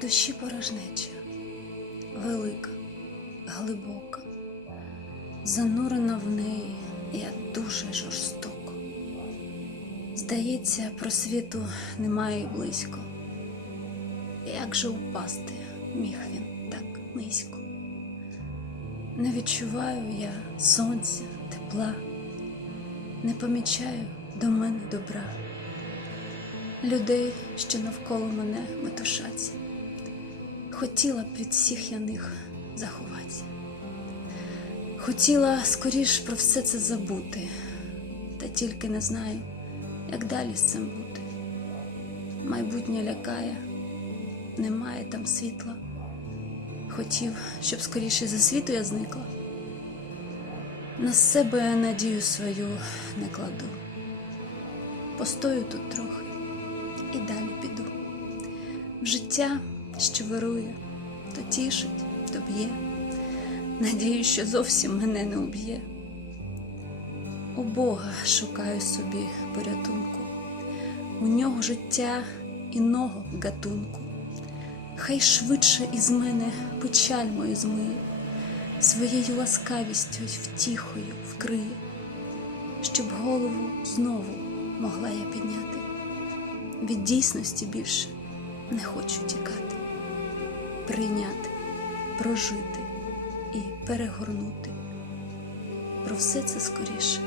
Душі порожнеча, велика, глибока, занурена в неї я дуже жорстоко. Здається, просвіту немає й близько. Як же упасти міг він так низько? Не відчуваю я сонця, тепла, не помічаю до мене добра, людей, що навколо мене метушаться. Хотіла б від всіх я них заховатися. Хотіла скоріш про все це забути, та тільки не знаю, як далі з цим бути. Майбутнє лякає, немає там світла. Хотів, щоб скоріше за світу я зникла. На себе надію свою не кладу. Постою тут трохи і далі піду. В життя, що вирує, то тішить, то б'є. Надію, що зовсім мене не уб'є. У Бога шукаю собі порятунку, у нього життя іного гатунку. Хай швидше із мене печаль мою змиє, своєю ласкавістю й втіхою вкриє, щоб голову знову могла я підняти. Від дійсності більше не хочу тікати, прийняти, прожити і перегорнути. Про все це скоріше